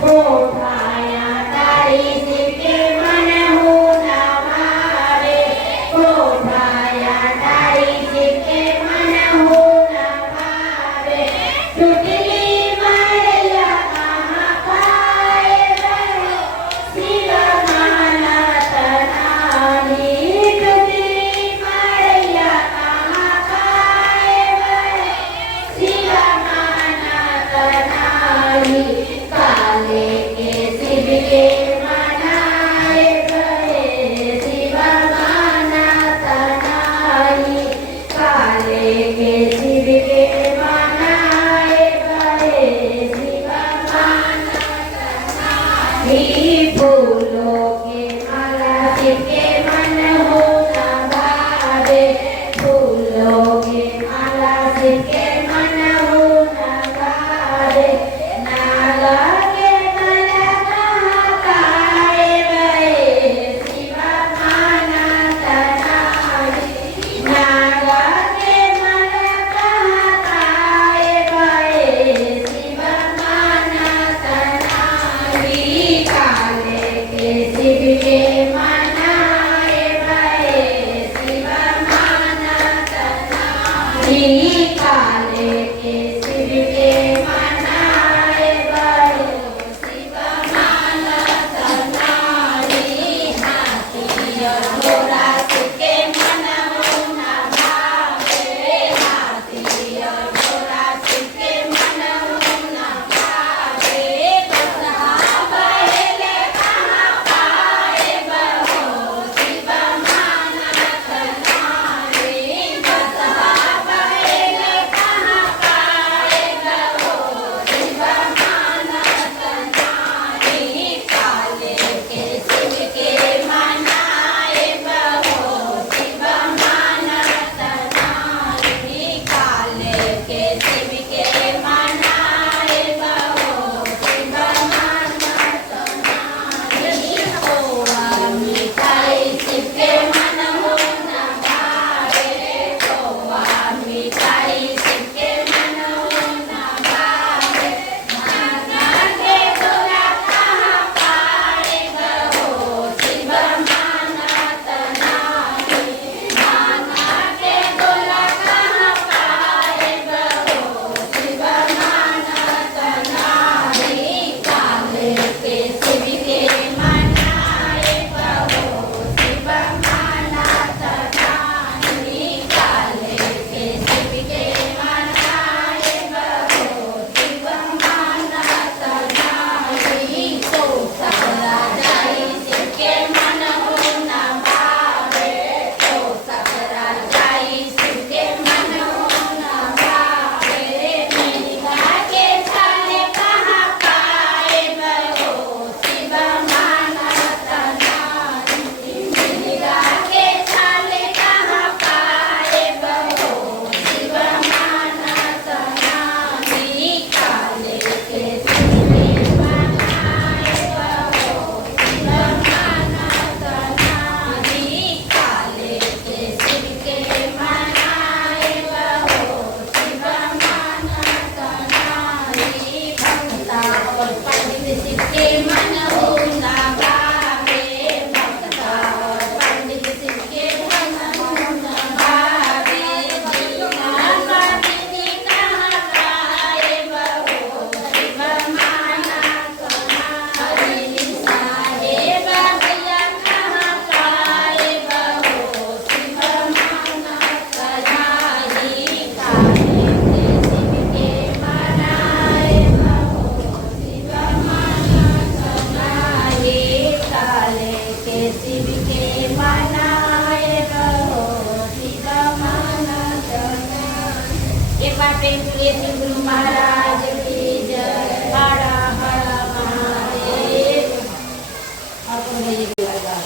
कोठाया तारी सिके मन हो ना भावे कोठाया तारी सिके मन हो ना भावे टुटली मड़ैया कहाँ खाए बहे शिव माना तनाली टुटली मड़ैया कहाँ खाए बहे शिव माना तनाली काले के शिव के मनाए गए शिव माना तनाई काले के शिव के मनाए गए शिव माना तनाई फूलों के माला शिव के मन हो ना भावे फूलों के माला शिव के मन हो ना भावे नागा के गला कहाँ काए बहे शिव माना तनाई नागा के गला कहाँ काए बहे शिव माना तनाई काले के शिव के मनाए बहे शिव माना तनाई काले के शिव के मनाए बहे शिव माना तनाई हाथी और घोड़ा सिके मन हो ना भावे हाथी और घोड़ा सिके मन हो ना भावे बसहा बहेले कहाँ पाए बहो शिव माना तनाई बसहा बहेले कहाँ पाए बहो शिव माना तनाई काले के शिव के मनाए बहो शिव माना तनाई काले के शिव के मनाए बहो शिव माना तनाई खोआ मिठाई शिव के मन हो ना भावे खोआ मिठाई शिव के मन हो ना भावे नाना के गोला कहाँ पाए बहो शिव माना तनाई नाना के गोला कहाँ पाए बहो शिव माना तनाई काले के शिव के मनाए बहो शिव माना तनाई काले के शिव के मनाए बहो शिव माना तनाई तो सकरा जाई शिव के मन हो ना भावे तो सकरा जाई शिव के मन हो ना भावे मेरा के छाले कहाँ पाए बहो शिव माना तनाई मेरा के छाले कहाँ पाए बहो शिव माना तनाई काले के शिव के मनाए बहो शिव माना तनाई काले के शिव के मनाए बहो शिव माना तनाई भक्ता और पंडित शिव के मन हो ना भावे भक्ता और पंडित शिव के मन हो ना भावे दीना पतिनी कहाँ पाए बहो शिव माना तनाई साहेब भैया कहाँ पाए बहो शिव माना तनाई काले के शिव के मनाए बहो शिव माना तनाई काले के शिव के मनाए बहो शिव माना तनाई एक बार प्रेम प्रिय श्री गुरु महाराज की जय हर हर महादेव। आपको नहीं लगा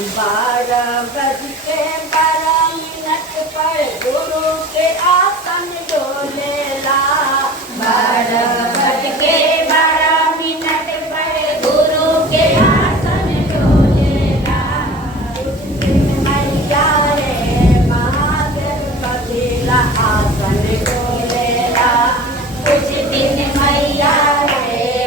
12 बज के 12 मिनट पर गुरु के आसन डोलेला 12 बज के 12 मिनट पर गुरु के आसन डोलेला उस दिन मैया रे महादेव का आसन डोलेला कुछ दिन मैया रे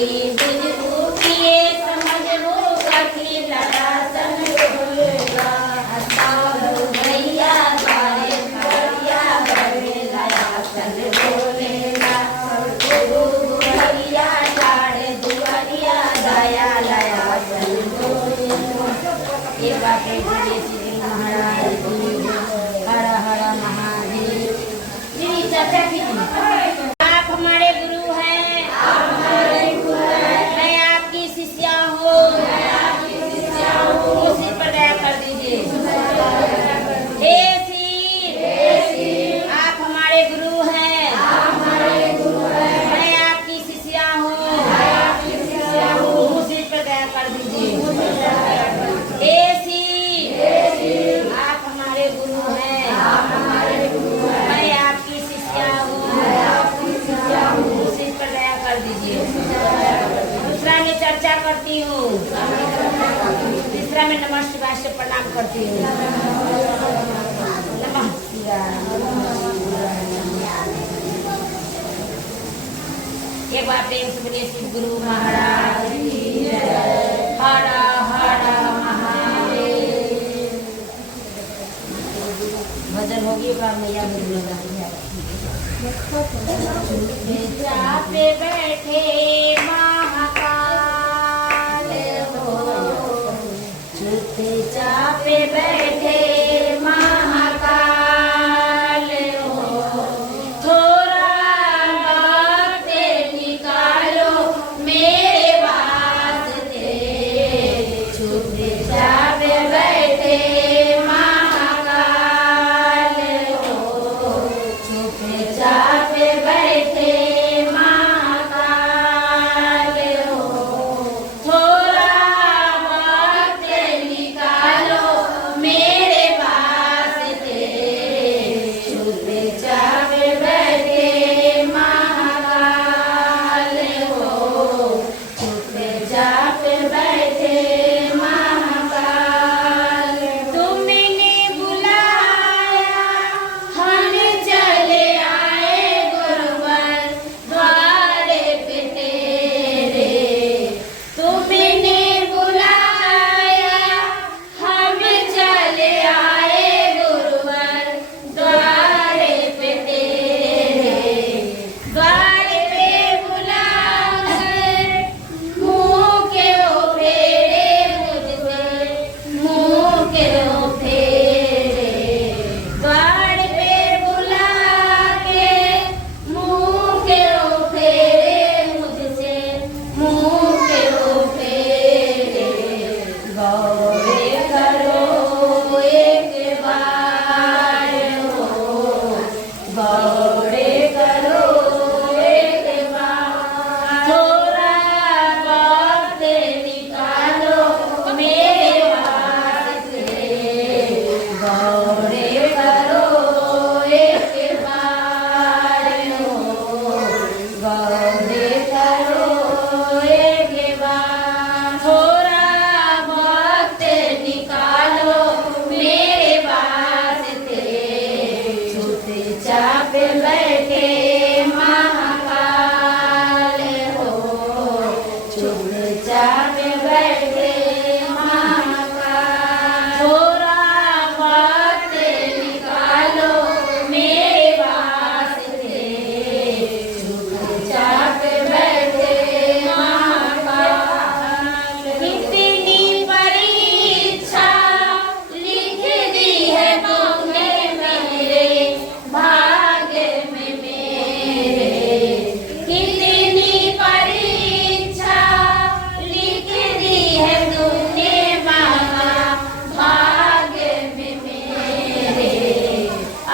की बुझबू ये समझबू कथी लड़ासन होगा हसाऊ भैया द्वारे भैया बड़े लड़ासन बोलेगा भैया लाड़े दुआरिया दया लड़ासन बोलेगा। ये बातें बोले श्री महाराज जी हर हर महादेव। जी चर्चा कीजिए। आप हमारे गुरु हैं, मैं आपकी शिष्या हूँ, उसी पर दया कर दीजिए। हे शिव, आप हमारे गुरु हैं, मैं आपकी शिष्या हूँ, उसी पर दया कर दीजिए। हे शिव, आप हमारे गुरु हैं, मैं आपकी शिष्या हूँ, उसी पर दया कर दीजिए। दूसरा में चर्चा करती हूँ, तीसरा में नमः शिवाय से प्रणाम करती हूँ। नमः शिवाय। एक बार प्रेम से बोलिए शिव गुरु महाराज की जय। हर हर महादेव। भजन होगी बार मैया गुरु लगा पे बैठे महाकाल हो, चुपचाप पे बैठे महाकाल हो, थोड़ा वक्त निकालो मेरे वास्ते, चुपचाप पे बैठे महाकाल हो, चुपचाप पे बैठे महाकाल हो, थोड़ा वक्त निकालो मेरे वास्ते, चुपचाप बैठे महाकाल हो, चुपचाप बैठे महाकाल। तुमने बुलाया हम चले आए गुरुवर द्वारे पे तेरे, तुमने बुलाया हम चले आए गुरुवर द्वारे पे तेरे, द्वारे पे बुलाकर मुँह के ओ फेरे मुझसे, मुँह के ओ फेरे, द्वार पे बुला के मुँह के ओ फेरे मुझसे, मुँह के ओ फेरे, गौरे करो एक बार हो, गौरे करो एक बार, थोड़ा वक्त निकालो मेरे वास्ते, गौरे करो एक बार हो, गौरे करो एक बार, थोड़ा वक्त निकालो मेरे वास्ते, चुपचाप बैठे महाकाल हो, चुपचाप बैठे महाकाल, थोड़ा वक्त निकालो मेरे वास्ते, चुपचाप बैठे महाकाल। कितनी परीक्षा लिख दी है तुमने मेरे भाग्य में मेरे, कितनी परीक्षा लिख दी है तुमने मामा भाग्य में मेरे,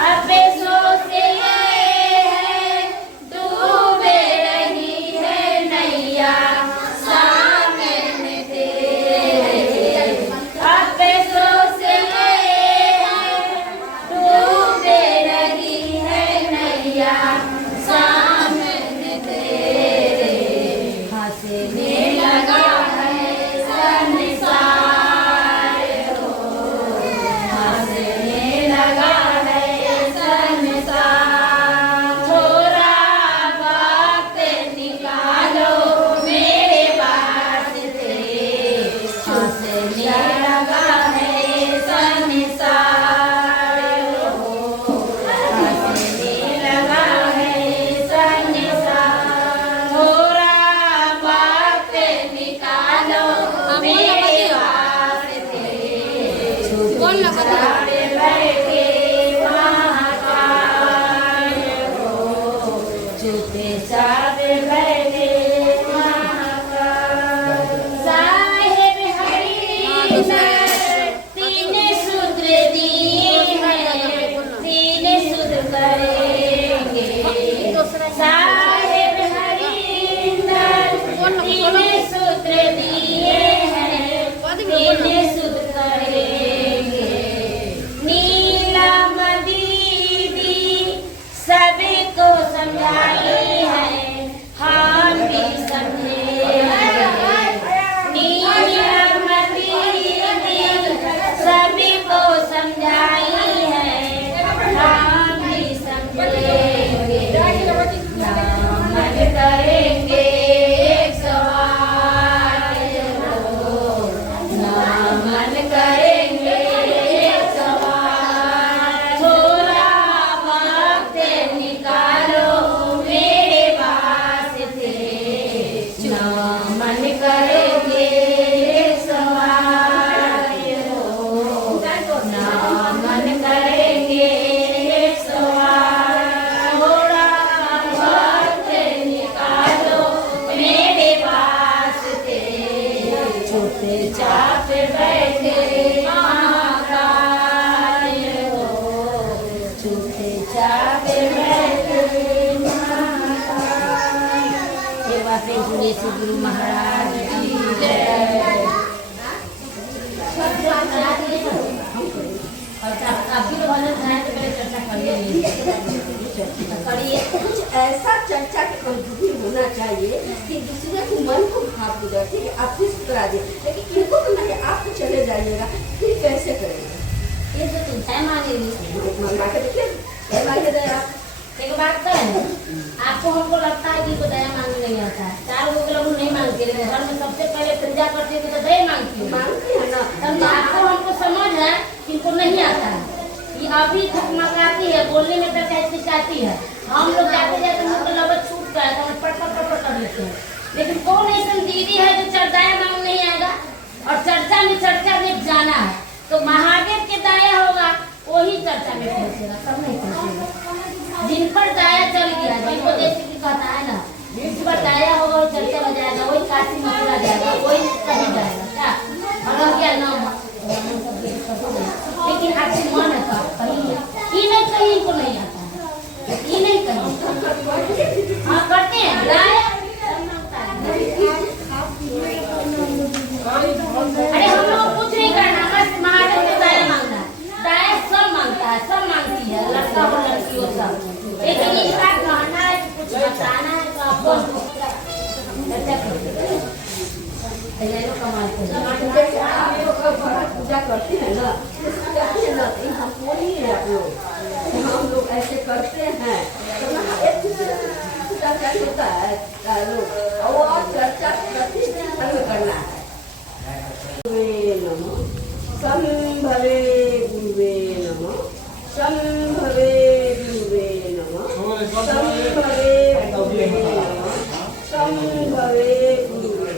अफसोस ये है डूबे रही है नैया सामने तेरे, अफसोस ये है डूबे रही है नैया सामने तेरे, हंसने लगा है संसार हो, हंसने लगा है संसार, थोड़ा वक्त निकालो मेरे मेरे वास्ते छुपचाप बैठे महाकाल हो, चुपचाप बैठे महाकाल। साहेब हरिंदर तीन सूत्र दिए हैं, तीन सूत्र करेंगे। साहेब हरिंदर तीन सूत्र दिए हैं, तीन सूत्र करेंगे। नीलम दीदी सबको समझाई है, हम भी समझेंगे। नीलम दीदी सबको समझाई है, हम भी समझेंगे। नामन करेंगे एक सवाल हो, नामन करेंगे एक सवाल। थोड़ा वक्त निकालो मेरे वास्ते, नामन करेंगे एक सवाल हो, नामन करेंगे एक सवाल। थोड़ा वक्त निकालो मेरे वास्ते, चुपचाप बैठे महाकाल हो, चुपचाप बैठे महाकाल। ये बात सुने से गुरु महाराज की जय। और काफी लोग अलग हैं तो पहले चर्चा करिए। कुछ ऐसा चर्चा के अनुभूति होना चाहिए कि दूसरे को मन को भाव हो जाए, ठीक है, आप फिर करा दे, लेकिन इनको तो नहीं, आप तो चले जाइएगा, फिर कैसे करेंगे? ये जो तुम है मांगेगी मंगा के देखिए, क्या मांगे दे आप? एक बात तो है, आपको हमको लगता है कि इनको दया मांगने नहीं आता है। 4 लोग नहीं मांगते, घर में सबसे पहले पूजा करते थे तो दया मांगती है, मांगते हैं ना। तब आपको हमको समझ है कि इनको नहीं आता है। ये अभी थकमकाती है, बोलने में तो कैसे चाहती है। हम लोग जाते जाते मुझको लबत छूटता है तो हम पट कर लेते हैं। लेकिन कौन ऐसा दीदी है जो दया मांग नहीं आएगा? और चर्चा में जाना है तो महादेव के दया होगा, वही चर्चा में पहुंचेगा, सब नहीं पहुंचेगा। जिन पर दया चल गया, जिनको जैसे कि कहता है ना, जिस पर दया होगा वो चर्चा में जाएगा, वही काशी मथुरा जाएगा, वही कहीं जाएगा। क्या अगर क्या नाम, लेकिन आपके मन है तो कहीं नहीं कहीं इनको नहीं आता है, ये नहीं कहीं। हाँ करते हैं दया। अरे हम लोग कुछ नहीं करना, बस महादेव से दया मांगना है। दया सब मांगता है, सब मांगती है, लड़का हो लड़की हो सब। लेकिन इसका कहना है कि कुछ बताना है तो आपको पूजा करते हैं ना, हम बोली है आप लोग, हम लोग ऐसे करते हैं तो चर्चा होता है लोग, और चर्चा करना है। संभवे गुरुवे नमः, संभवे गुरुवे नमः, संभवे गुरुवे नमः, संभवे गुरुवे।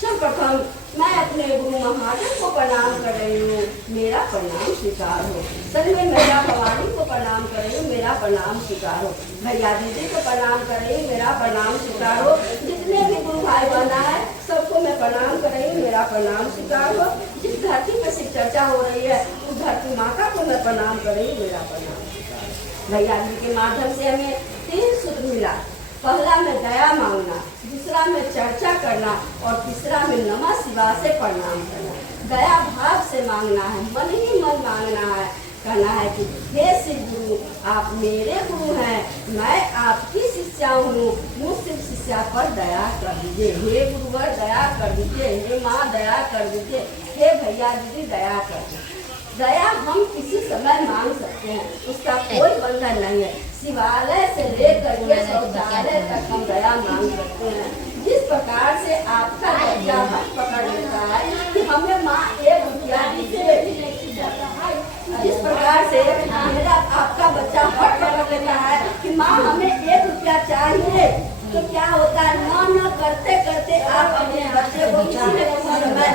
सर्वप्रथम मैं अपने गुरु महादेव को प्रणाम कर रही हूँ, मेरा प्रणाम स्वीकार हो। सभी मैया भवानी को प्रणाम कर रही हूँ, मेरा प्रणाम स्वीकार हो। भैया दीदी को प्रणाम कर रही हूँ, मेरा प्रणाम स्वीकार हो। जितने भी गुरु भाई बहना है सबको मैं प्रणाम कर रही हूँ, मेरा प्रणाम स्वीकार हो। जिस धरती पर शिव चर्चा हो रही है उस धरती माता को मैं प्रणाम कर रही हूँ, मेरा प्रणाम स्वीकार हो। भैया जी के माध्यम से हमें 3 सूत्र मिला। पहला में दया मांगना, दूसरा में चर्चा करना और तीसरा में नमः शिवाय से प्रणाम करना। दया भाव से मांगना है, मन ही मन मांगना है। कहना है कि हे शिव गुरु, आप मेरे गुरु हैं, मैं आपकी शिष्या हूँ, मुझ शिव शिष्या पर दया कर दीजिए। हे गुरुवर दया कर दीजिए, हे माँ दया कर दीजिए, हे भैया दीदी दया कर दीजिए। दया हम किसी समय मांग सकते हैं, उसका कोई बंधन नहीं है। शिवालय से लेकर के शौचालय तक हम दया मांग सकते हैं। जिस प्रकार से आपका बच्चा हाथ पकड़ लेता है कि हमें माँ 1 रुपया दीजिए, जिस प्रकार से मेरा आपका बच्चा हाथ पकड़ लेता है कि माँ हमें 1 रुपया चाहिए, तो क्या होता है, न करते करते आप अपने बच्चे को किसी न किसी समय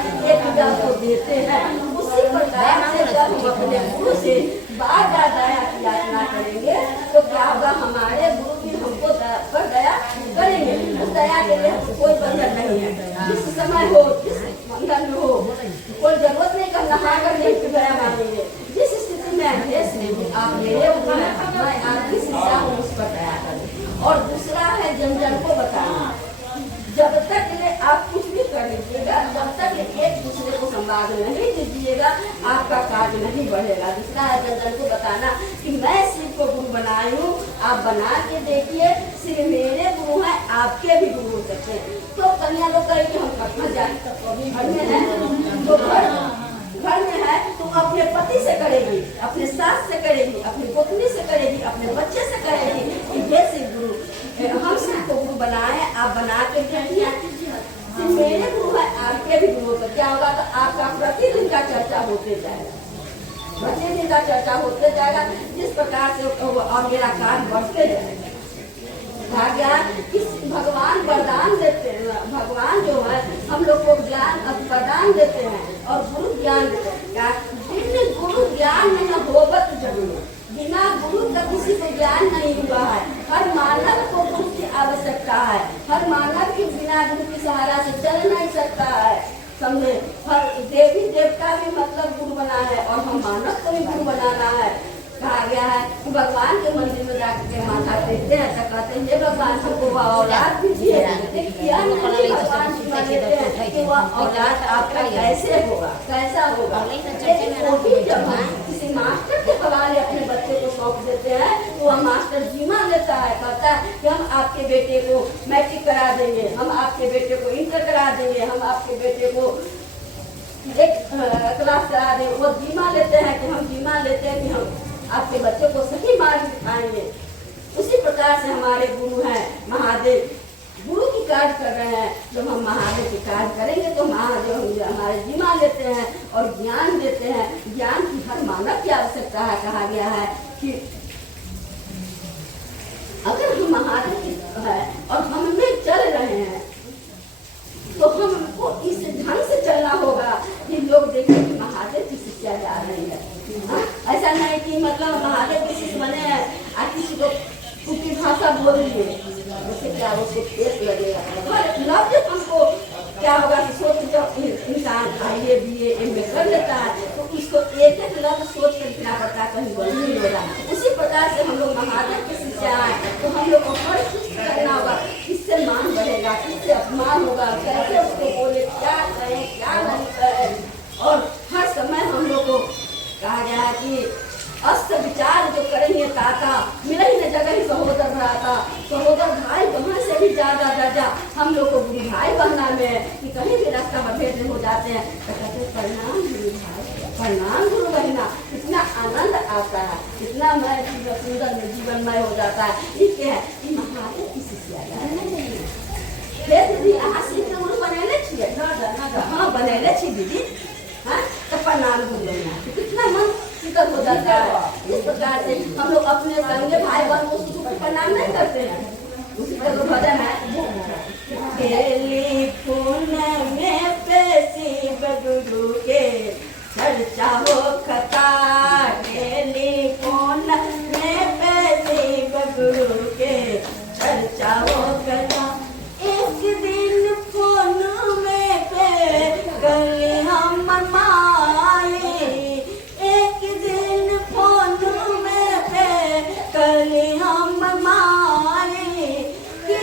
आशीर्वाद नहीं दीजिएगा आपका कार्य नहीं बढ़ेगा। दूसरा है जन को बताना कि मैं शिव को गुरु बनाई हूँ, आप बना के देखिए, शिव मेरे गुरु हैं, आपके भी गुरु हो सकते हैं। तो कन्या लोग कहेंगे हम कहाँ जाए, तो अभी घर में है, तो घर में है तो अपने पति से करेगी, अपने सास से करेगी, अपनी पत्नी से करेगी, अपने बच्चे से करेगी कि हे शिव गुरु हम शिव को गुरु बनाए, आप बना के देखिए, मेरे गुरु है, आपके भी गुरु पर क्या होगा, तो आपका प्रतिदिन का चर्चा होते जाएगा, प्रतिदिन का चर्चा होते जाएगा, जिस प्रकार से और मेरा कार्य बढ़ते जाएगा। भगवान वरदान देते हैं, भगवान जो है हम लोग को ज्ञान वरदान देते हैं और गुरु ज्ञान देते हैं। बिन गुरु ज्ञान न होवत जरूर, बिना गुरु का किसी को ज्ञान नहीं हुआ है। हर मानव को गुरु की आवश्यकता है, हर मानव के बिना गुरु की सहारा से चल नहीं सकता है, समझे। हर देवी देवता भी मतलब गुरु बना है और हम मानव को भी गुरु बनाना है। कहा गया है कि भगवान के मंदिर में जाकर के माथा टेकते हैं तो कहते हैं भगवान हमको औलाद दीजिए, भगवान देते हैं कि वह औलाद आपका कैसे होगा, कैसा होगा। जब हम किसी मास्टर के हवाले अपने बच्चे को सौंप देते हैं तो वह मास्टर जीमा लेता है, कहता है कि हम आपके बेटे को मैट्रिक करा देंगे, हम आपके बेटे को इंटर करा देंगे, हम आपके बेटे को एक क्लास करा देंगे। वो जीमा लेते हैं कि हम जीमा लेते हैं कि हम आपके बच्चों को सही मार्ग दिखाएंगे। उसी प्रकार से हमारे गुरु हैं महादेव, गुरु की कार्य कर रहे हैं। जब हम महादेव की कार्य करेंगे तो महादेव हमारे जिम्मा लेते हैं और ज्ञान देते हैं। ज्ञान की हर मानव की आवश्यकता है। कहा गया है कि अगर हम महादेव की है और हम में चल रहे हैं तो हमको इस ढंग से चलना होगा कि लोग देखें कि महादेव की शिष्या जा रही है। ऐसा नहीं कि मतलब महादेव की शिष्य बने और किसी को उनकी भाषा बोल लिए उससे क्या उसको पेट लगेगा। जब हमको क्या होगा कि सोच जब इंसान आईए BA MA कर लेता है तो उसको एक एक लफ्ज सोच कर लिखना पड़ता है, कहीं गलती नहीं हो रहा। उसी प्रकार से हम लोग महादेव की शिष्या आए तो हम लोग को हर चीज करना होगा, किससे मान बढ़ेगा, किससे अपमान होगा, कैसे उसको बोले, क्या कहें क्या नहीं कहें। और हर समय हम लोग को कहा गया है कि अस्त विचार जो करेंगे ताता मिले ही न जगह ही सहोदर भ्राता, सहोदर भाई बहन से भी ज्यादा दर्जा हम लोग को गुरु भाई बनना में कि कहीं भी रास्ता मतभेद हो जाते हैं तो कहते प्रणाम गुरु भाई, प्रणाम गुरु बहना। कितना आनंद आता है, कितना सुंदर जीवनमय हो जाता है। ये क्या है कि महादेव की शिष्या दीदी अहाँ शिव के गुरु बनेले छियै? हाँ बनेले छी दीदी। हाँ तो प्रणाम गुरु बहना, कितना मन शीतल हो जाता है। इस प्रकार से हम लोग अपने संगे भाई बहन को प्रणाम नहीं करते हैं। उसी तरह भजन है टेलीफोन में शिव गुरु के चर्चा हो खता, टेलीफोन में शिव गुरु के चर्चा हो खता। एक दिन फोन में कल हम माए, एक दिन फोन में कल हम माए कि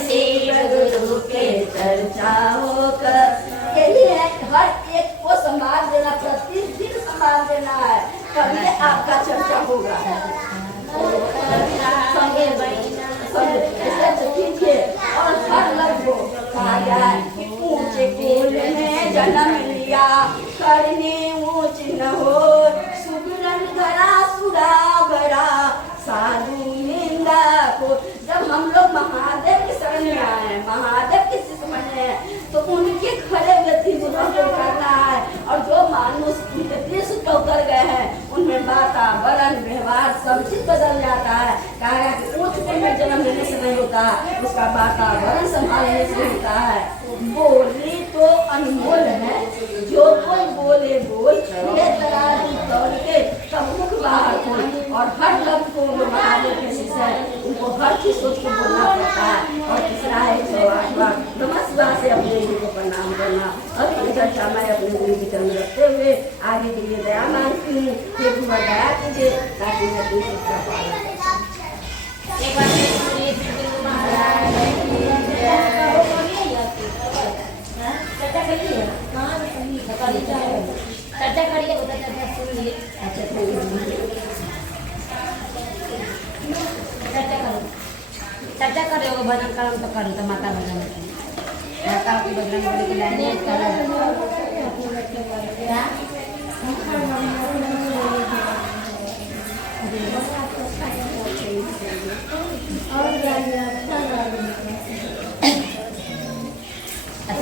शिव गुरु के चर्चा होकर यही है। हर एक को सम्मान देना, प्रतिदिन सम्मान देना है, कभी आपका चर्चा होगा। और हर लफ्ज़ को कहा जाए कि ऊंचे कुल में जन्म लिया, करने ऊंच न हो, सुगुरन धरा सुरा बड़ा, साधु निंदा को। जब हम लोग महादेव की शरण में आए, महादेव की शिष्य बने, तो उनके खड़े व्यक्ति को करना है। और जो मानुष देश को उतर गए हैं, उनमें वातावरण व्यवहार सब चीज बदल जाता है। कहा है कि ऊंच कुल में जन्म लेने से नहीं होता, उसका वातावरण संभालने से होता है। बोली तो अनमोल है, जो कोई बोले बोल, ये तराजू तौल के सब मुख बाहर खोल। और हर लफ्ज़ को जो महादेव के शिष्य है, उनको हर चीज सोच के बोलना पड़ता है। और तीसरा है 108 बार नमः शिवाय से अपने गुरु को प्रणाम करना। और ये चर्चा मैं अपने गुरु की चरण रखते हुए आगे के लिए दया मांगती हूँ। हे गुरु दया कीजिए ताकि मैं अपनी शिक्षा पालन कर सकूं। एक बार फिर सुनिए श्री गुरु महाराज की जय। चर्चा करिए, चर्चा करिए, चर्चा सुनिए। अच्छा चर्चा करो, भजन करो तो करो, तो माता भजन माता की भजन बोले के लाइन अच्छा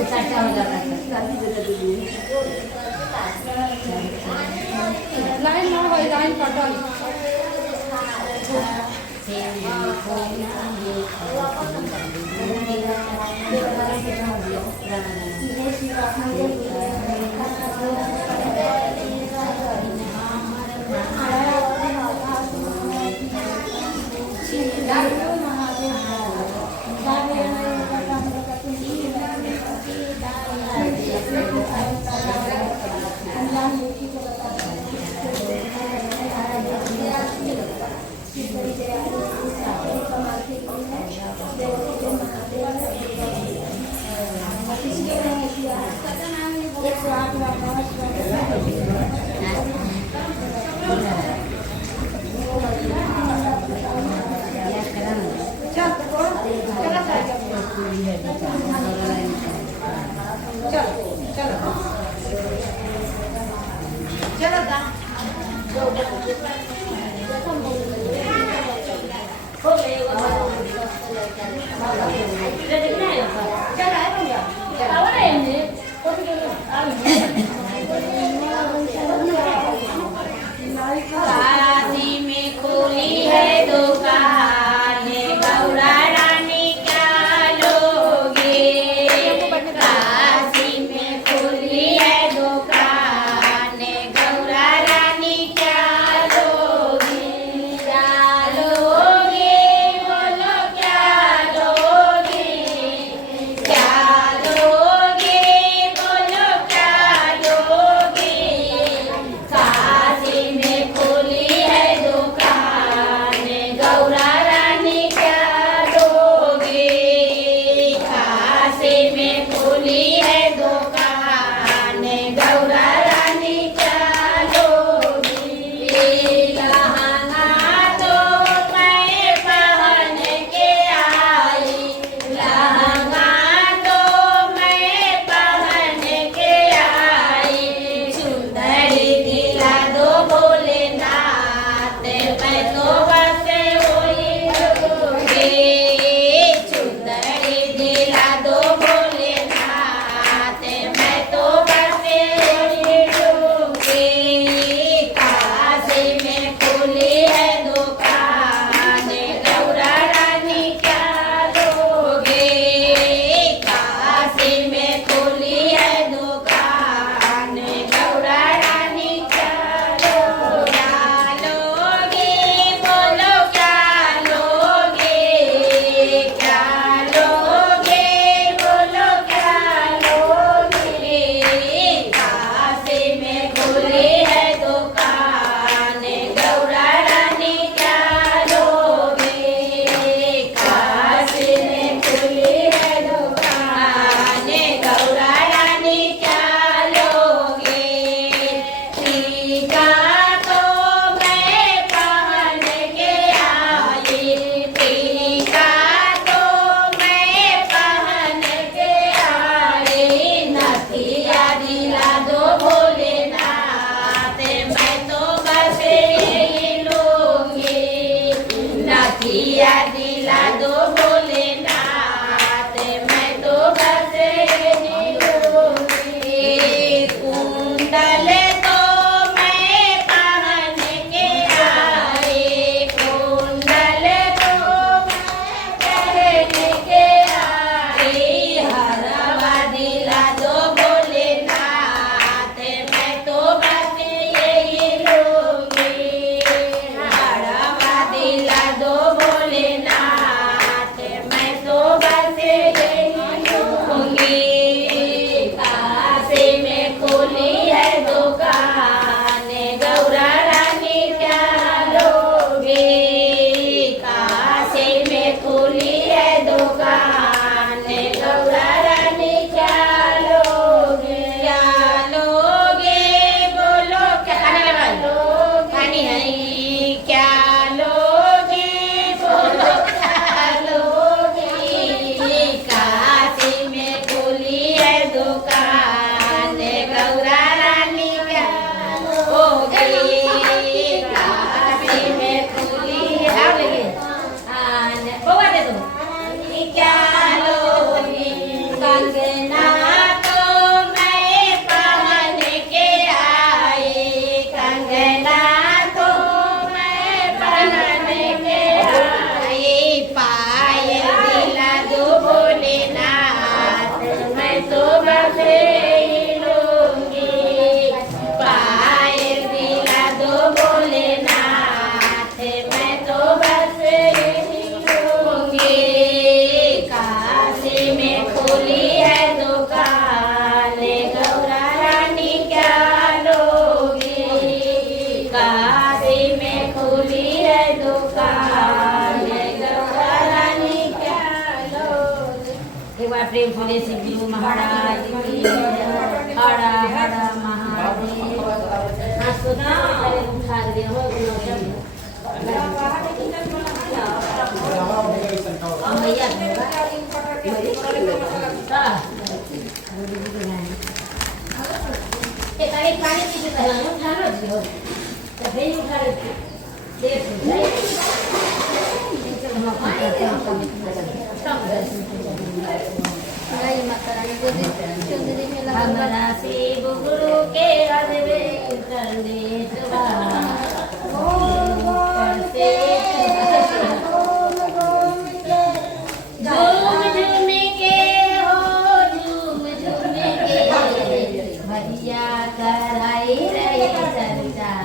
चर्चा हो जाता है। लाइन ना हो, लाइन कटल। काशी में खोली है दुकान, गौरा रानी क्या लोगे। काशी में खोली है दुकान, गौरा रानी क्या लोगे। क्या लोगे बोलो, क्या लोगे, क्या लोगे बोलो, क्या लोगे। सोचा उठा दिया हो भैया पानी पीछे उठा लो उठा हमरा शिव गुरु के हरवे करने झूम झूम के हो झूम झूम के भैया कराई रही चर्चा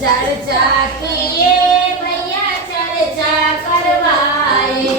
चर्चा किए भैया चर्चा करवाए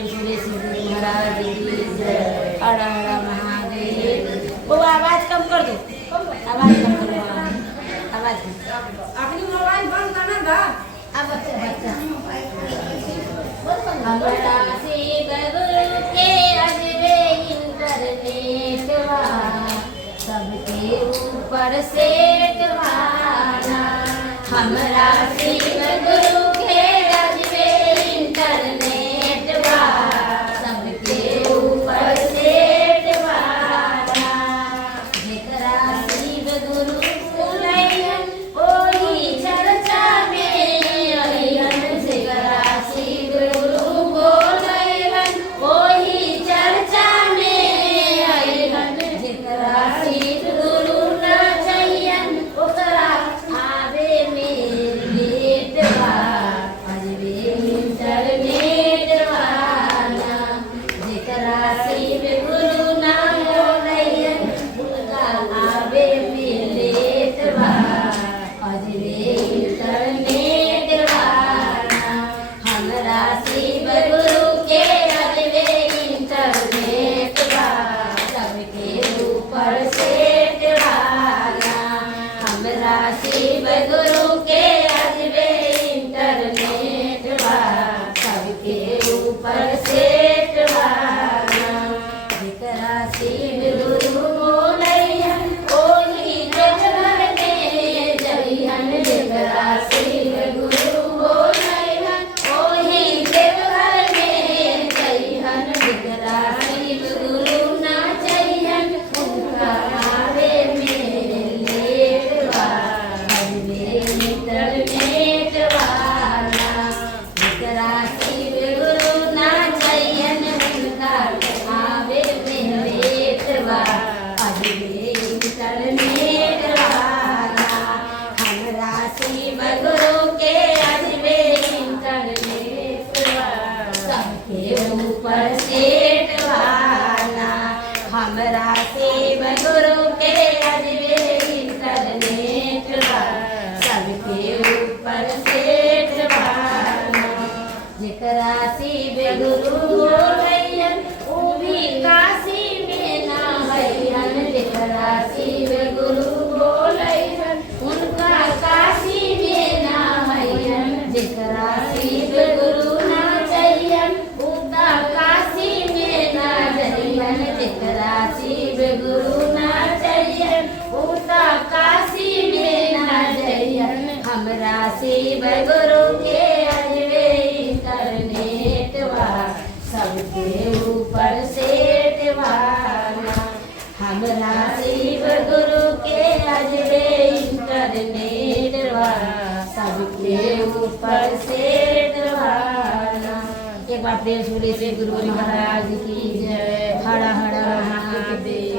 प्रेम सुरे श्री गुरु महाराज की जय। हर हर महादेव। वो आवाज कम कर दो, आवाज कम करो, आवाज कम। अपनी मोबाइल बंद करना था। अब बच्चा हमारा शिव गुरु के अजबे इंटरनेट सबके ऊपर सेठ वाला। हमारा शिव गुरु के अजबे इंटरनेट सबके ऊपर सेठ वाला। जेकरा शिव गुरु लैहन ओही चर्चा में अइहन। जेकरा शिव गुरु बोलैहन ओही चर्चा में अइहन। जेकरा शिव गुरु न चाहियन ओकरा आवे में लेट बा अजबे इंटरनेट वाला। जेकरा शिव गुरु न बोलैहन उनका आवे में लेट बा अजबे इंटरनेट वाला। हमरा शिव गुरु के अजबे इंटरनेट बा सबके ऊपर सेठ वाला। हमरा शिव गुरु के अजबे इंटरनेट बा सबके ऊपर सेठ वाला। जेकरा शिव गुरु बोलैहन ओही जगह में जइहन। जेकरा शिव गुरु बोलैहन ओही जगह में जइहन। जेकरा शिव गुरु ना चाहियन उनका आवे में लेट बा अजबे इंटरनेट वाला। जेकरा शिव गुरु ना चाहियन उनका आवे में लेट बा अजबे इंटरनेट वाला। हमरा शिव गुरु के अजबे इंटरनेट सबके ऊपर सेठ वाला। हमरा शिव गुरु के अजबे इंटरनेट सबके ऊपर सेठ वाला। जेकरा शिव गुरु बोलैहन ऊ भी काशी में ना हइहन। जेकरा शिव गुरु बोलैहन उनका काशी में ना हइहन। जेकरा शिव गुरु ना चाहियन उनका काशी में ना जइहन। जेकरा शिव गुरु ना चाहियन उनका काशी में ना जइहन। हमरा शिव गुरु के अजबे इंटरनेट सबके ऊपर सेठ वाला। हमरा शिव गुरु के अजबे इंटरनेट सबके ऊपर सेठ वाला। एक बार प्रेम सुरे से गुरु महाराज की जय। हर हर महादेव।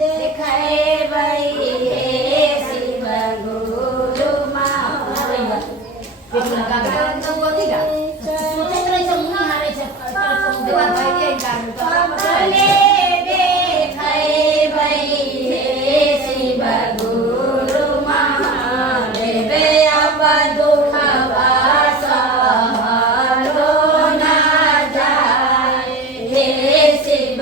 देखे बई शिव गुरु महाराज। शिव गुरु महादेव अब दुखवा सहलो ना जाए। हे शिव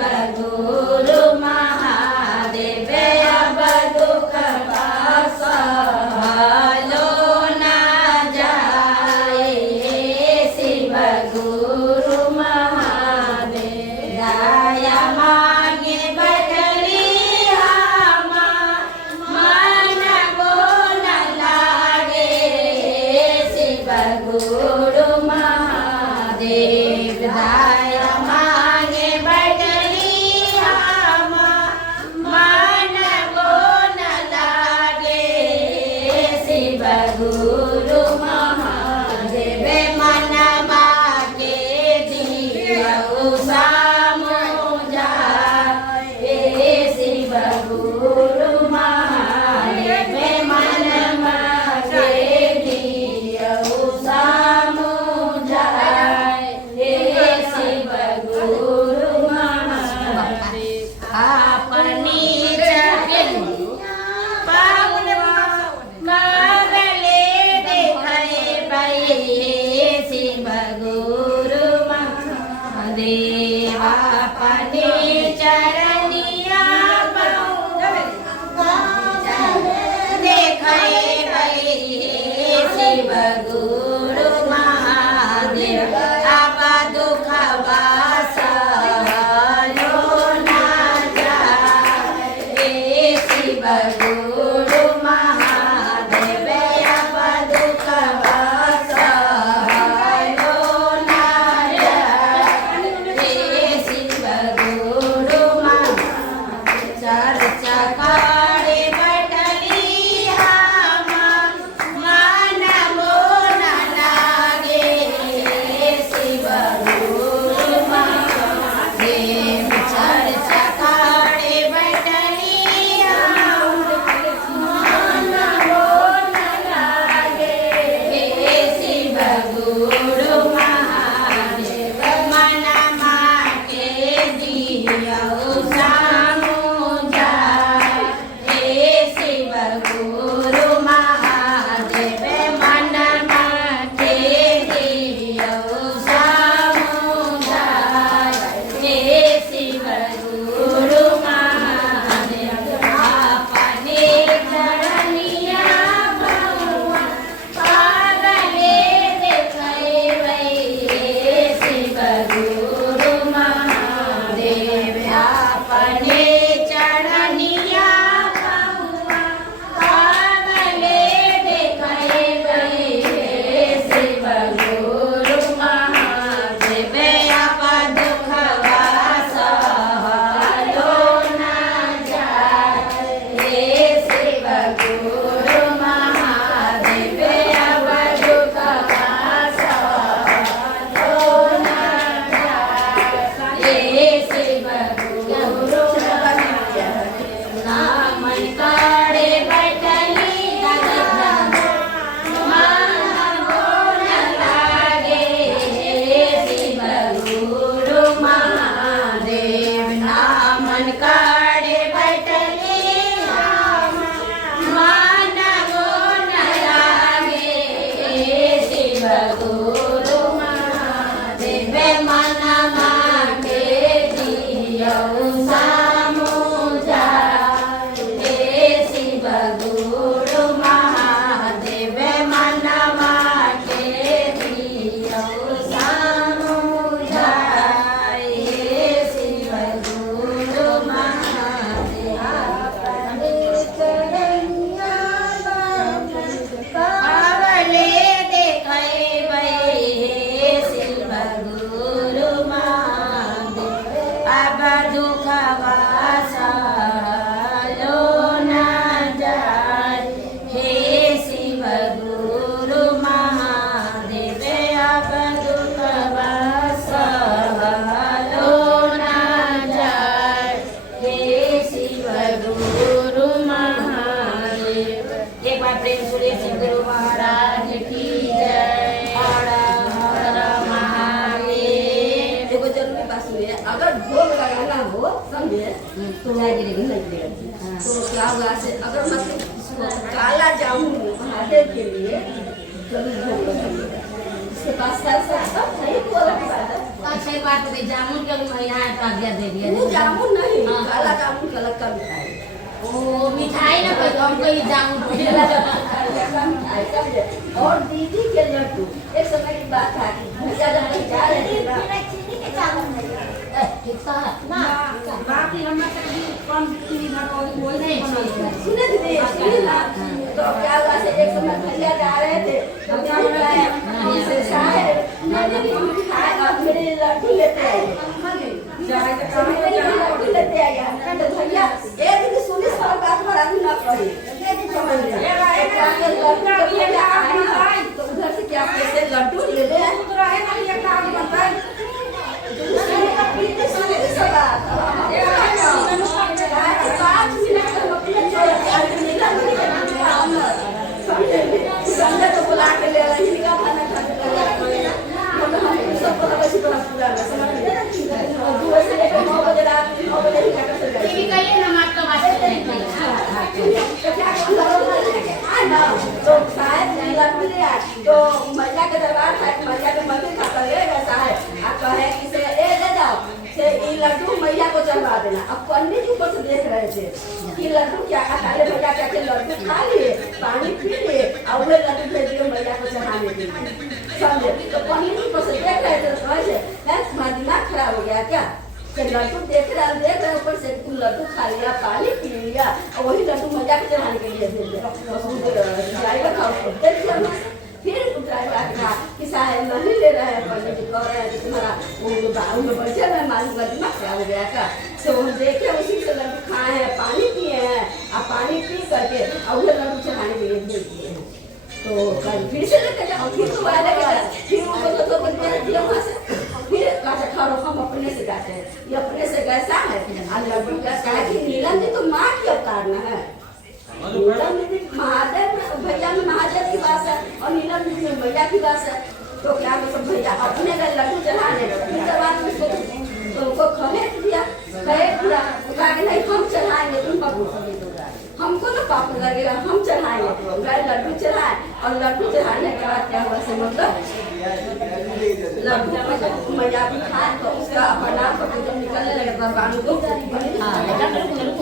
शिव गुरु महादेव आप दुखवा सहलो ना जाए शिव गुरु महादेव आप दुखवा सहलो ना जाए शिव गुरु महादेव चर्चा करे बैठली हम मन मोन लागे शिव गुरु महादेव चर्चा करे बैठली हम मन मोन लागे शिव गुरु महादेव मन माटे दियो सामुझा शिव गुरु महादेव मन माटे दियो सामुझा शिव गुरु महादेव अपने चरनिया बहुआ पागले देखैबै शिव गुरु महादेव अपने चरनिया बहुआ पागले देखैबै शिव गुरु महादेव आप दुखवा सहलो ना जाए शिव गुरु महादेव आप दुखवा सहलो ना जाए शिव गुरु नाम काड़े बैठली मन मोन लागे शिव गुरु महादेव नाम काड़े बैठली मन मोन लागे शिव गुरु महादेव मन माटे दियो सामुझा शिव गुरु महादेव मन माटे दियो सामुझा शिव गुरु महादेव पावले देखैबै शिव गुरु महादेव अब दुखवा सहलो ना जाए हे शिव गुरु महादेव अब दुखवा सहलो ना जाए हे शिव गुरु महादेव एक बार प्रेम सुरे शिव गुरु महाराज की जय हर हर महादेव देखो जरूरी बात सुनिए, अगर भोग लगाना हो समझे तो तो क्या हुआ से अगर मतलब काला जामुन महादेव के लिए जरूर भोग लगाइएगा। इसके पास सब नहीं तो अलग बात है। अच्छी बात है जामुन के यहाँ आज्ञा दे दिया वो जामुन नहीं, हाँ। काला जामुन कलर का मिठाई। ओ मिठाई ना कोई हमको ये जामुन और दीदी के लड्डू एक समय की बात है भैया जब कहीं जा रहे थे ना बाकी हम कम की ना कोई नहीं सुने दीदी सुने ना तो क्या हुआ से एक समय भैया जा रहे थे तो क्या हुआ उनसे शायद मेरे लड्डू लेते आए लड्डू लेते आए तो भैया एक दिन सुनी सब बात पर आदमी ना कही तो उधर से क्या कैसे लड्डू ले ले संजय को बुला के ले रही का खाना खाने लगा सब से लेकर 9 बजे रात 9 बजे ही खाना चल टीवी कहिए ना मार का बात तो शायद लड्डू ले आए तो मैया के दरबार है मैया के मंदिर खाता है वैसा है आप कहे कि से ए ले जाओ से ये लड्डू मैया को चढ़वा देना। अब पंडित जी ऊपर से देख रहे थे कि लड्डू क्या खाता है भैया क्या लड्डू खा लिए पानी पी लिए और वे लड्डू भेज दिए मैया को चढ़ाने के लिए, समझे? तो पंडित जी से देख रहे थे तो ऐसे तुम्हारा दिमाग खराब हो गया क्या? तो लड्डू देख रहे ऊपर से तुम लड्डू खा लिया, पानी पी लिया और वही लड्डू मैया को चढ़ाने के लिए भेज दिया। फिर ड्राइवर कहा कि साहब नहीं ले रहे हैं, पंडित जी कह रहे हैं कि तुम्हारा वो बैठे हुए मालूम का दिमाग खराब हो गया का। तो हम देखे उसी से लड्डू खाए हैं, पानी पिए हैं और पानी पी करके और वो लड्डू चढ़ाने के लिए भेज दिए हैं। तो कल फिर से लेके जाओ, फिर तो वाले फिर उनको तो दिया वहाँ से फिर कहा खड़ो हम अपने से गाते हैं, ये अपने से कैसा है और लड्डू कैसा है कि नीलम जी तो माँ की अवतार न है। नीलम दीदी महादेव भैया में महादेव की बात है और नीलम दीदी में मैया की बात है। तो क्या मतलब भैया अपने का लड्डू चढ़ाने तो उनको खहेट दिया तो कहा कि नहीं हम चढ़ाएंगे, तुम पापू हमको ना पाप लगेगा, हम चढ़ाएंगे। गाय लड्डू चढ़ाए और लड्डू चढ़ाने के बाद क्या हुआ से मतलब लड्डू मैया भी खाए तो उसका बना करके जब निकलने लगे भगवान को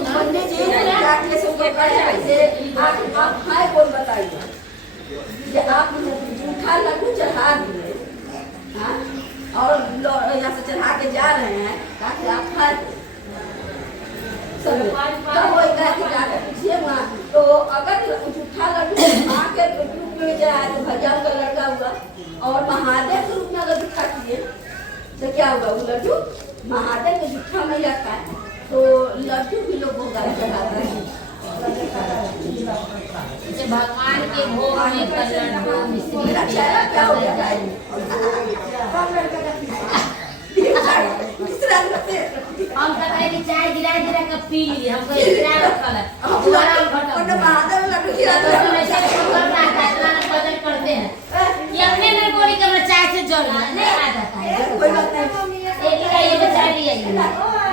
पंडित जी जाके से उनको कहे ऐसे आप खाए कौन बताइए कि आप जूठा लड्डू चढ़ा दिए और यहाँ से चढ़ा के जा रहे हैं ताकि आप खाए। तब वो जाकर पूछिए वहाँ तो अगर जूठा लड्डू माँ के रूप में जाए तो भैया का लड़का हुआ और महादेव के रूप में अगर जूठा किए तो क्या होगा? वो लड्डू महादेव के जूठा में रखा है तो लड्डू भी लोग भोग चढ़ाते हैं। भगवान के भोग में लड्डू मिश्री क्या हो गया? हम तो कहे चाय गिरा गिरा के पी लिए, हमको इतना रखल है महादेव लड्डू बदल करते हैं ये अपने में बोली कि हमरा चाय से जल नहीं आ जाता है। कोई बात नहीं, एक का ये बचा लिया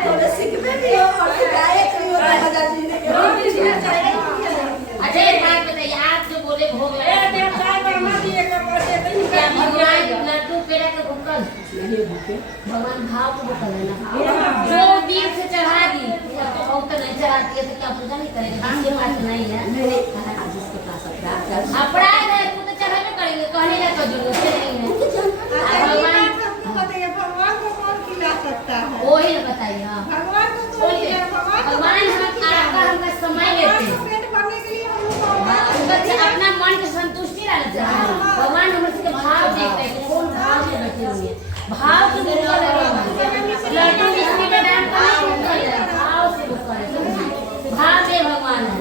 थोड़े सीखने भी हो और शिकायत भी हो तो मजा जीने के अच्छा एक बात बताइए, आप जो बोले भोग लगा क्या भगवान लड्डू पेड़ा के भूखल भगवान भाव को भूखल है ना, जो दिल से चढ़ा दी तो नहीं चढ़ाती है तो क्या पूजा नहीं करेंगे? ये बात नहीं है, अपराध है तो चढ़ावे करेंगे, कहने का तो जरूरत नहीं है। भगवान को कौन खिला सकता है? वही बताइए भगवान को भगवान हमका समय लेते हैं अपना मन की संतुष्टि रहना चाहिए। भगवान हमसे भाव देखते हैं कौन भाव में बैठे हुए हैं, भाव से लड्डू मिश्री में भाव से भाव से भगवान है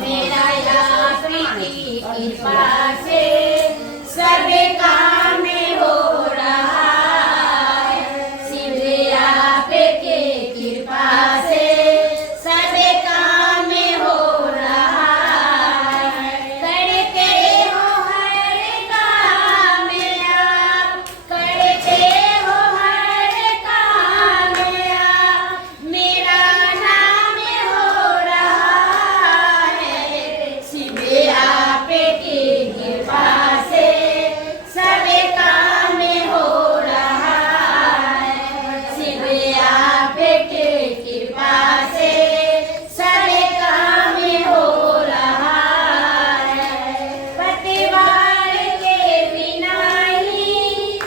मेरा यहाँ प्रीति कृपा से सबे काम में हो रहा है, सीधे आप के कृपा से सबे काम में हो रहा है। करते हो हर काम आप, करते हो हर काम आप, मेरा नाम हो रहा है, सीधे आप के कृपा से सबे काम हो रहा है, सीधे आप के कृपा से सबे काम हो रहा है। पतिवार के बिना ही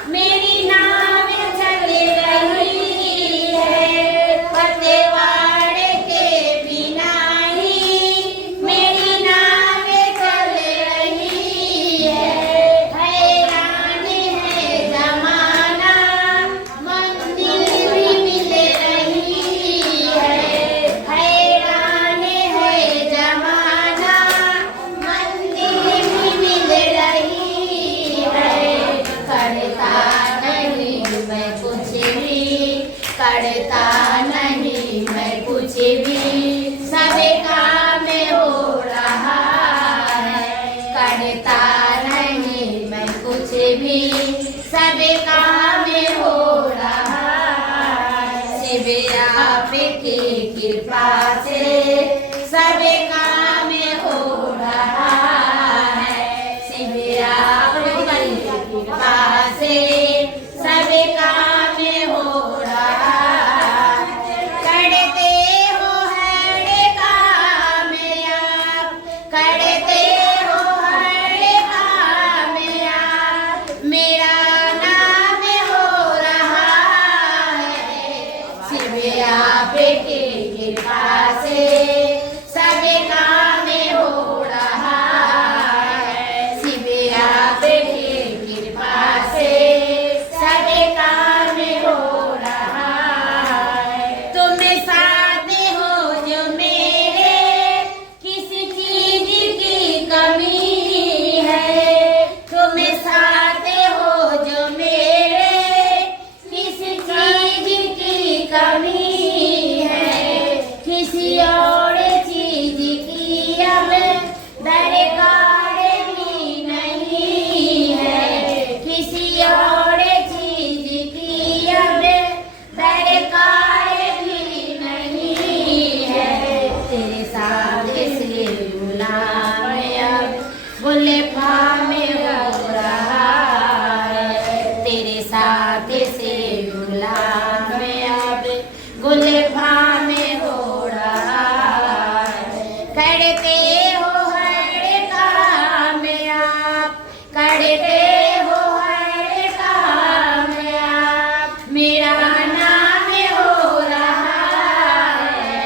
मेरी नाव चल रही है, पतिवार के बिना ही मेरी नाव चल रही है। हैरान है जमाना मंदिर भी मिल रही है, हैरान है जमाना मंदिर भी मिल रही है। करता नहीं मैं कुछ भी, करता नहीं मैं कुछ भी, सबे काम हो रहा है, करता नहीं मैं कुछ भी, सबे काम हो रहा है, शिवे आप की कृपा से सबे काम हो रहा है, शिवे आप की कृपा से सबे काम हो रहा है। करते हो हर से सबे काम हो रहा है। शिव आपकी कृपा से सबे काम हो रहा है। तुम साथ हो जो मेरे, किसी चीज की कमी है। तुम साथ हो जो मेरे, किसी चीज की कमी है। किसी और चीज की अब दरकार भी नहीं है। किसी और चीज की अब दरकार भी नहीं है। तेरे साथ से गुलाम अब गुलफाम हो रहा है। तेरे साथ से गुलाम अब गुलफाम हो रहा है। करते हो हर काम आप, करते हो हर काम आप, मेरा नाम हो रहा है।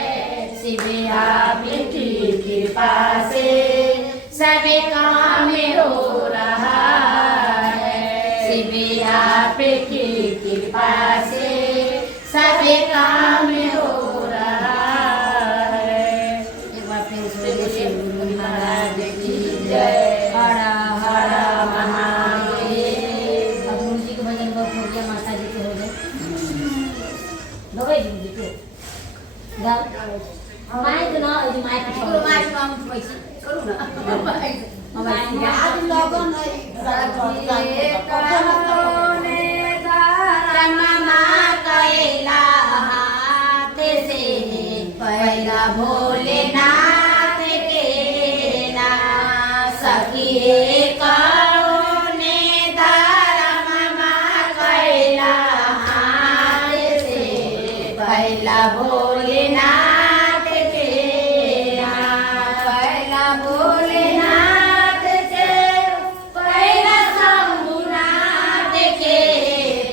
शिव आपकी कृपा से सभी काम हो रहा है। शिव आपकी कृपा से सभी काम हो रहा है। एक बार फिर से शिव गुरु महाराज की जय। हरा हरा महादेव। अब गुरु जी के भजन बहुत हो गया, माता जी के हो गए। दवाई जी के माइक ना माइक गुरु माइक नाम पैसे करू ना आज लगन कैला हाथ से पहला भोलेनाथ के ना सखिए कौने धर्म कैला हाथ से पहला भोलेनाथ के ना पहला भोलेनाथ के पहला शंभुनाथ के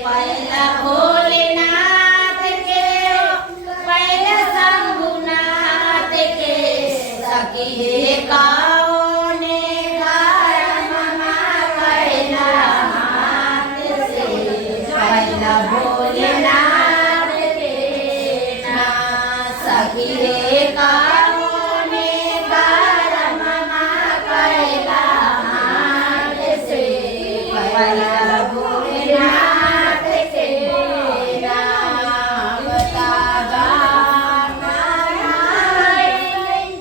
पहला भोलेनाथ के पहला शंभुनाथ के सखिए कौने धर्म कैला हाथ से पहला भोलेनाथ के ना सखिए कौने धर्म कैला हाथ से पहला भोलेनाथ के नाम तागा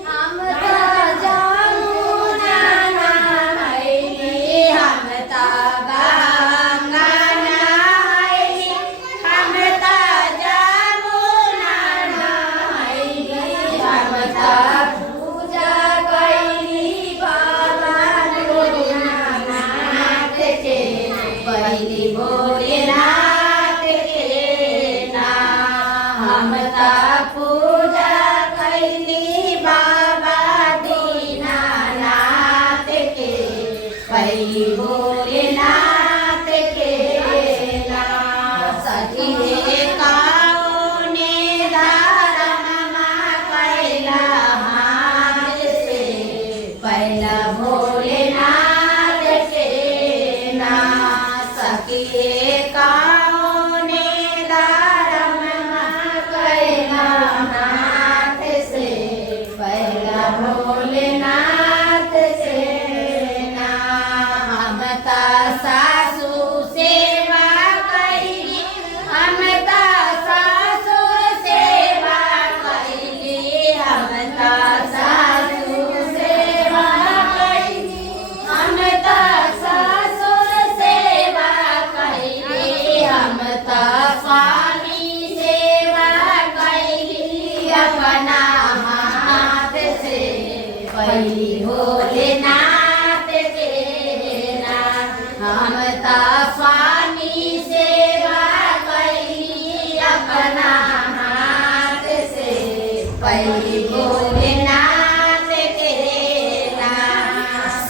हम जाऊ ना हम तागा हम जाऊ ना हम पूजा कैली बाबा भोलेनाथ के पहली भोलेनाथ के ना हम पूजा कैली बाबा दीनानाथ के पहली भोलेनाथ के ना सखिए कौने धर्म कैला हाथ से पहला भोलेनाथ के ना सखिए कौने धर्म कैला हाथ से पहला भोलेनाथ के ना हम सासू सेवा कैली हम सासू सेवा कैली हम सासू सेवा कैली हम सासू सेवा कैली हम स्वामी सेवा कैली अपना हाथ से पहली भोलेनाथ के ना हम स्वामी सेवा कैली अपना हाथ से पहली भोलेनाथ के ना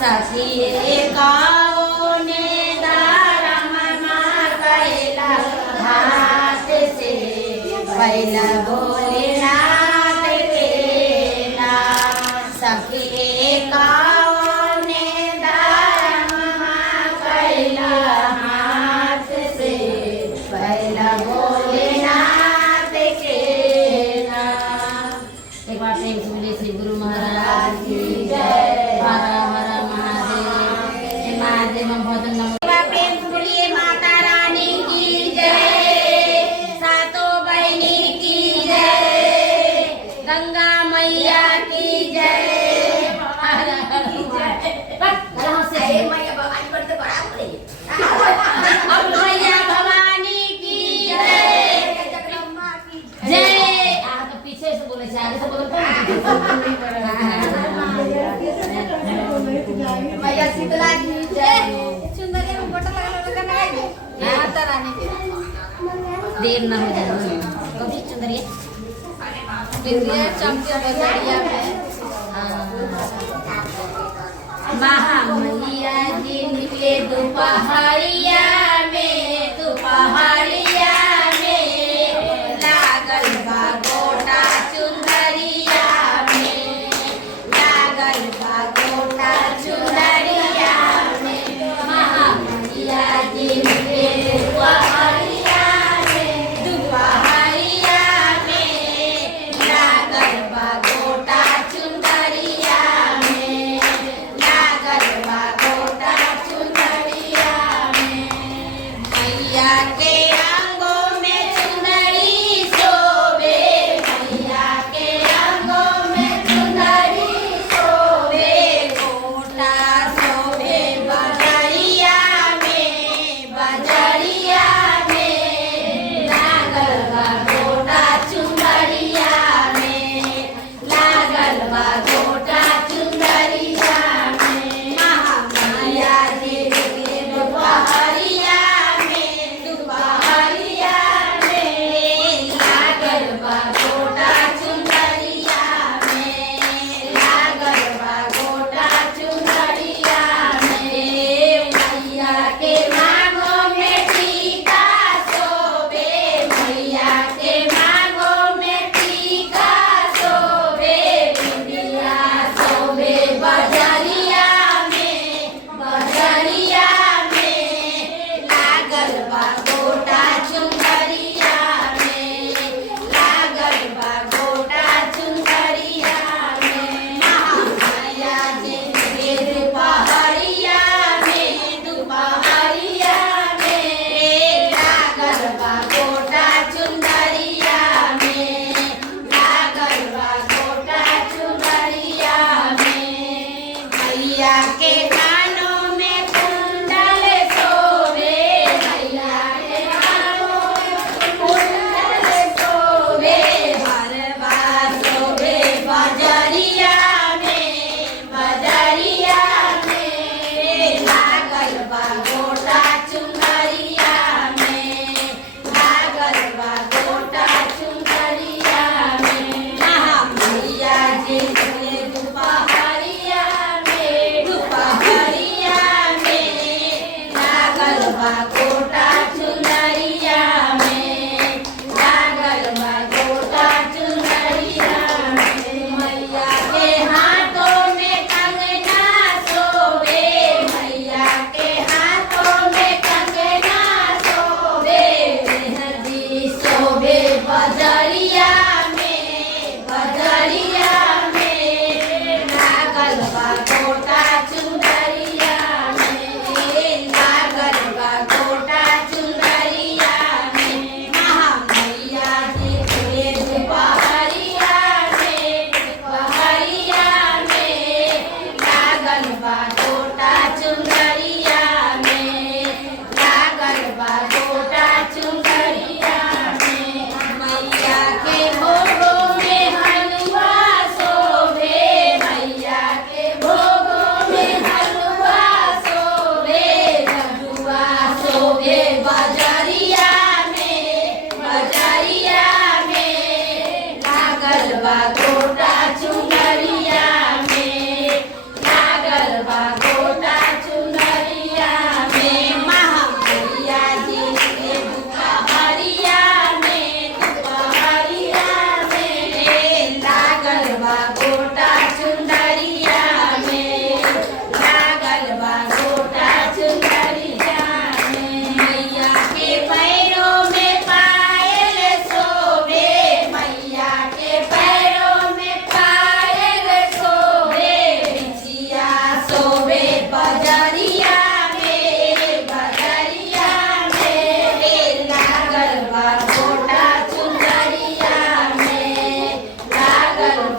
सखिए कौने धर्म कैला हाथ से पहला भोलेनाथ के एक बार प्रेम से बोलिए श्री गुरु महाराज की जय। हर हर महादेव। हे महादेव हम भजन नमो। एक बार प्रेम से बोलिए माता रानी की जय। सातों बहनी की जय। गंगा मैया की जय। हर हर अब मैया भवानी की जय। जय। आप तो पीछे से बोले आगे से बोलते मैया शीतला की जय। सुंदरी में फोटो लगा माता रानी की देर न हो जाए। कभी चुंदरी बिंदिया चमके बजरिया में महामैया जी निकले दोपहरिया में। दोपहरिया में लागल बा गोटा चुंदरिया में। लागल बा गोटा चुंदरिया में। महामैया जी निकले दोपहरिया में। दोपहरिया में लागल बा गोटा चुंदरिया में। लागल बा गोटा चुंदरिया में। मैया के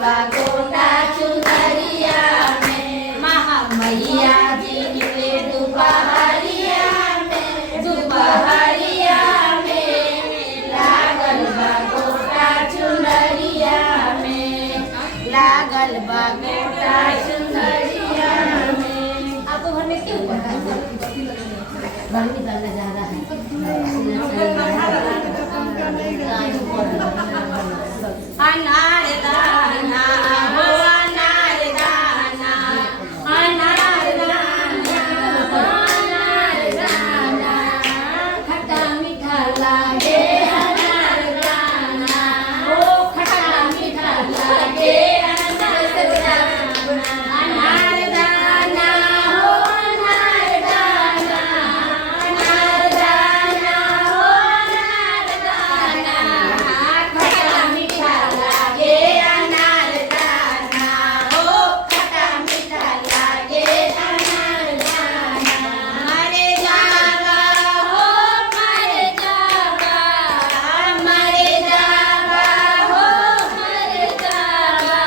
बा गोटा चुनरिया में महामैया जी निकले दोपहरिया में लागल बा गोटा चुनरिया में लागल बा गोटा चुनरिया में। आप तो घर में क्यों पढ़ा घर में डालना ज्यादा है अनार दाना हो अनार दाना अनार दाना अनार दाना खट्टा मीठा लागे अनार दाना ओ खट्टा मीठा लागे अनार दाना अनार दाना हो अनार दाना अनार दाना हो अनार दाना खट्टा मीठा लागे अनार दाना हो खट्टा मीठा लागे अनार दाना मरे जावा हो मरे जावा मरे जावा हो मरे जावा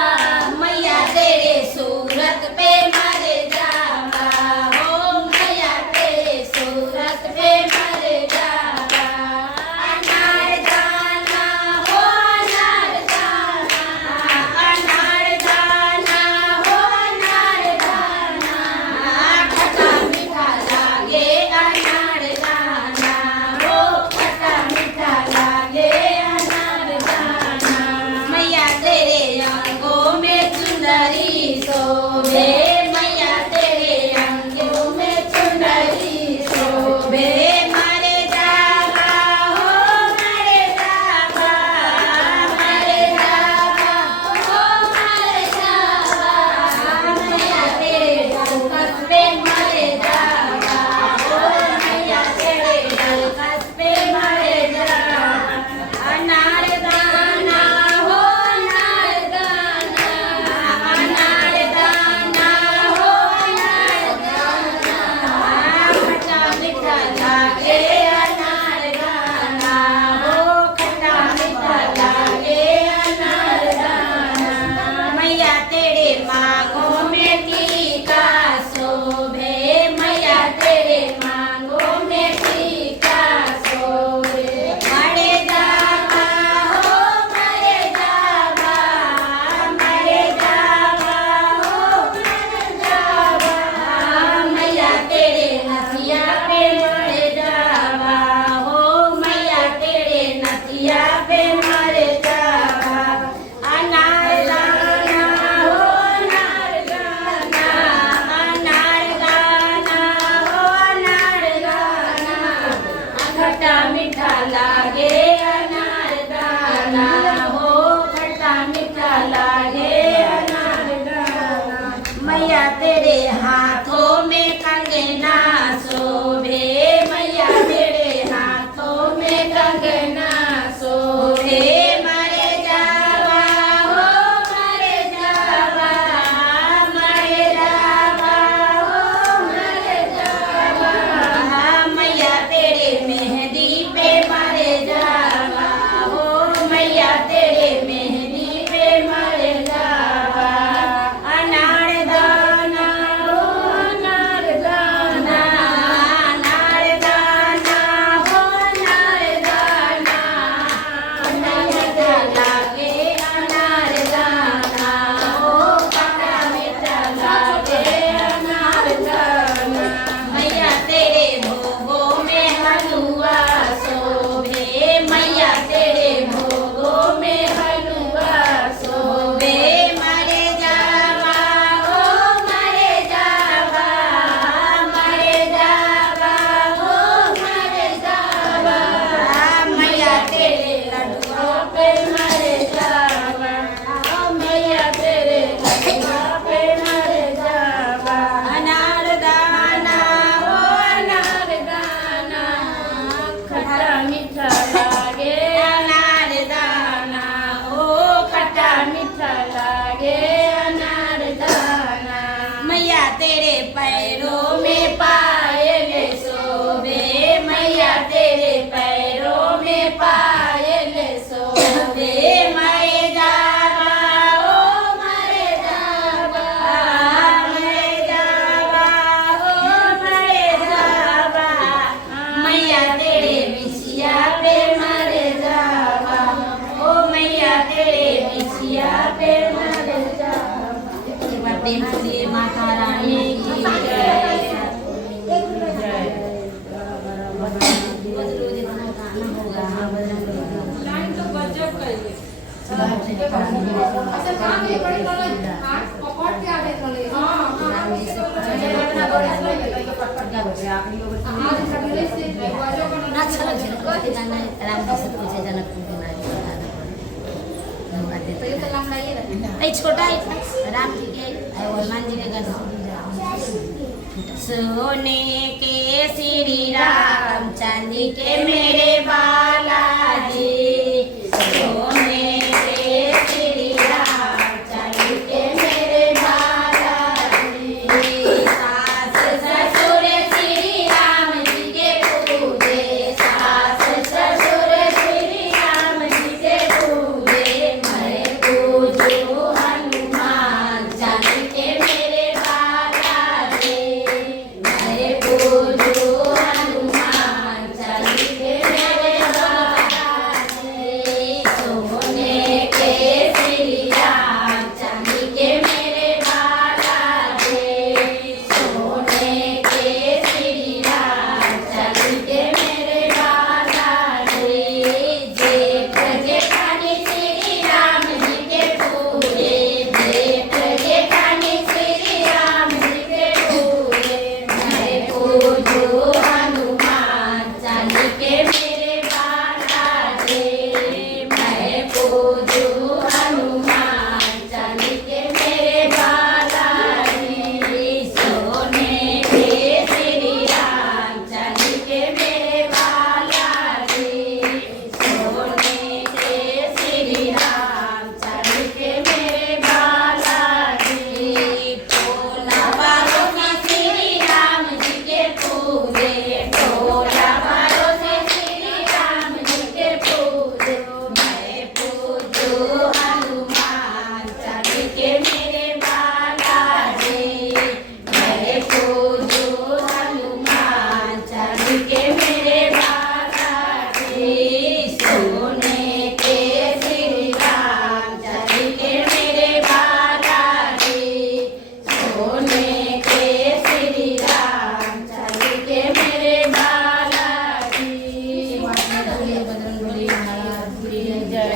मैया तेरे सूरत पे मरे जावा हो मैया तेरे सूरत पे मरे जावा अनार दाना हो अनार दाना अनार दाना हो अनार दाना खट्टा मीठा लागे अनार दाना हो खट्टा मीठा लागे अनार दाना मैया तेरे अंगों में चुनरी शोभे मैया तेरे अंगों में चुनरी शोभे मरे जावा हो मरे जावा मरे जावा हो मरे जावा मैया तेरे डलकस पे मरे जावा हो मैया तेरे डलकस पे मरे जावा अनार दाना हो अनार दाना अनार दाना हो अनार दाना खट्टा मीठा लागे अनार दाना हो खट्टा मीठा लागे अनार दाना मैया तेरे मांगों में टीका शोभे मैया तेरे मांगों में टीका शोभे मरे जावा हो मरे जावा मरे जावा हो मरे जावा मैया तेरे नथिया पे मरे जावा हो मैया तेरे नथिया पे मरे जावा अनार दाना हो अनार दाना अनार दाना हो अनार दाना खट्टा मीठा लागे अनार दाना हो खट्टा मीठा लागे अनार दाना मैया तेरे हाथों में कंगना शोभे मैया तेरे हाथों में कंगना शोभे मरे जावा हो मरे जावा मरे जावा हो मरे जावा मैया तेरे मेहंदी पे मरे जावा हो मैया तेरे मेहंदी पे मरे जावा अनार दाना हो अनार दाना प्रेम से लिए माता रानी की जय। रोज इतना गाना होगा लाइन तो गजब करिए छोटा राम जी के हनुमान जी के गाना सोने के श्री राम चांदी के मेरे बालाजी सोने के श्री राम चांदी के मेरे बालाजी सास ससुर श्री राम जी के पूजे सास ससुर श्री राम जी के पूजे मैं पूजू हनुमान चांदी के मेरे बालाजी मैं पूजू हनुमान चांदी के मेरे बालाजी सोने के श्री राम चांदी के मेरे बालाजी सोने के श्री राम चांदी के मेरे बालाजी जेठ जेठानी श्री राम जी के पूजे जेठ जेठानी श्री राम जी के पूजे मैं पूजू हनुमान चांदी के मेरे बालाजी मैं पूजू हनुमान चांदी के मेरे बालाजी सोने के श्री राम चांदी के मेरे बालाजी सोने के श्री राम चांदी के मेरे बालाजी टोला बारों में श्री राम जी के पूजे टोला बारों में श्री राम जी के पूजे मैं पूजू हनुमान चांदी के मेरे बालाजी मैं पूजू हनुमान चांदी के मेरे बालाजी सोने के श्री राम चांदी के मेरे बालाजी सोने के श्री राम चांदी के मेरे बालाजी बजरंगबली महाराज की जय।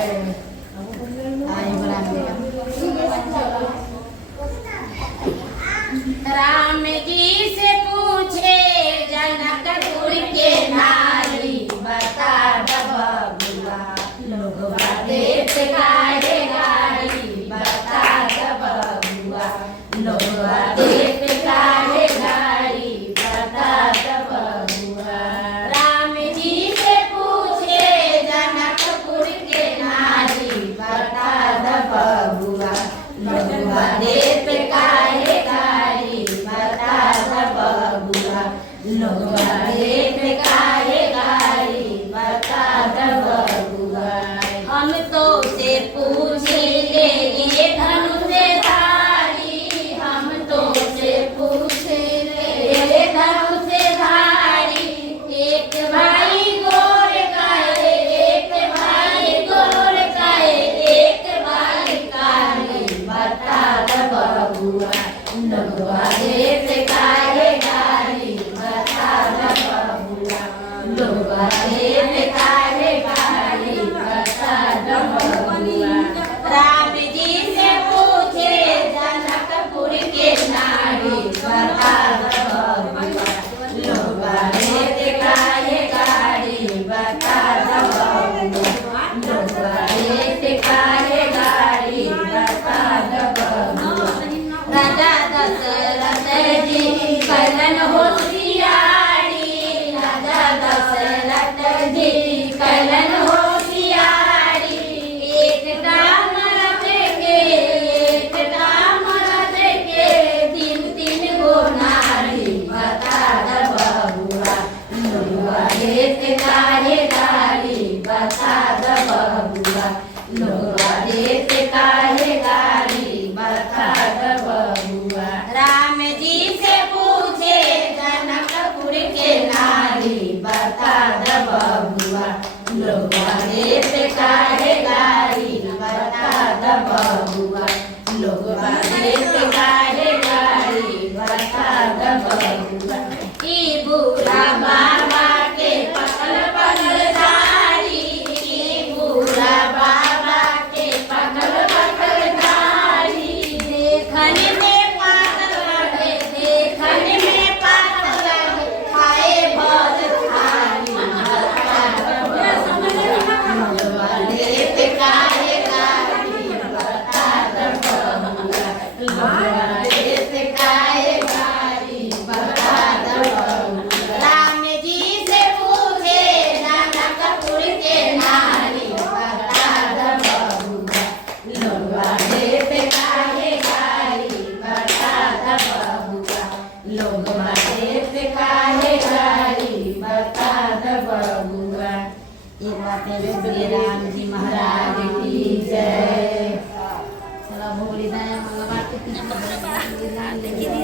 राम जी से पूछे जनकपुर के नारी बता बबुआ लोग देश काहे गाड़ी बता बबुआ लोग देश काहे गाड़ी बता बबुआ राम जी से पूछे जनकपुर के नारी बता बबुआ लोग देश काहे गाड़ी बता बबुआ लोग देश काहे गाड़ी बता बबुआ हम तो से पूछेंगे ये धनुषधारी हम तो से पूछेंगे ये धनुषधारी एक भाई गोर काहे एक भाई गोर काहे एक भाई काहे बता बबुआ लोगवा देश काहे गाड़ी बता बबुआ लोगवा देश काहे गाड़ी बता बबुआ राम जी से पूछे जनकपुर के नारी बता बबुआ लोगवा देश काहे गाड़ी बता बबुआ लोगवा देश काहे गाड़ी बता बबुआ राजा दशरथ जी कलन होशियारी राजा दशरथ जी कलन होशियारी एक दाम रथ के तीन तीन गो नारी बता बबुआ लोगवा देश काहे गाड़ी बता बबुआ लोगवा देश काहे गाड़ी बता बबुआ राम जी से पूछे जनक देते काहे गारी बता द बबुआ। राम जी से पूछे जनकपुर के नारी बता द बबुआ। लोगवा देते काहे गारी बता द बबुआ। लोगवा देते काहे गारी बता द बबुआ। ये बातें श्री राम जी महाराज की जय। चलो भोली दया भगवान की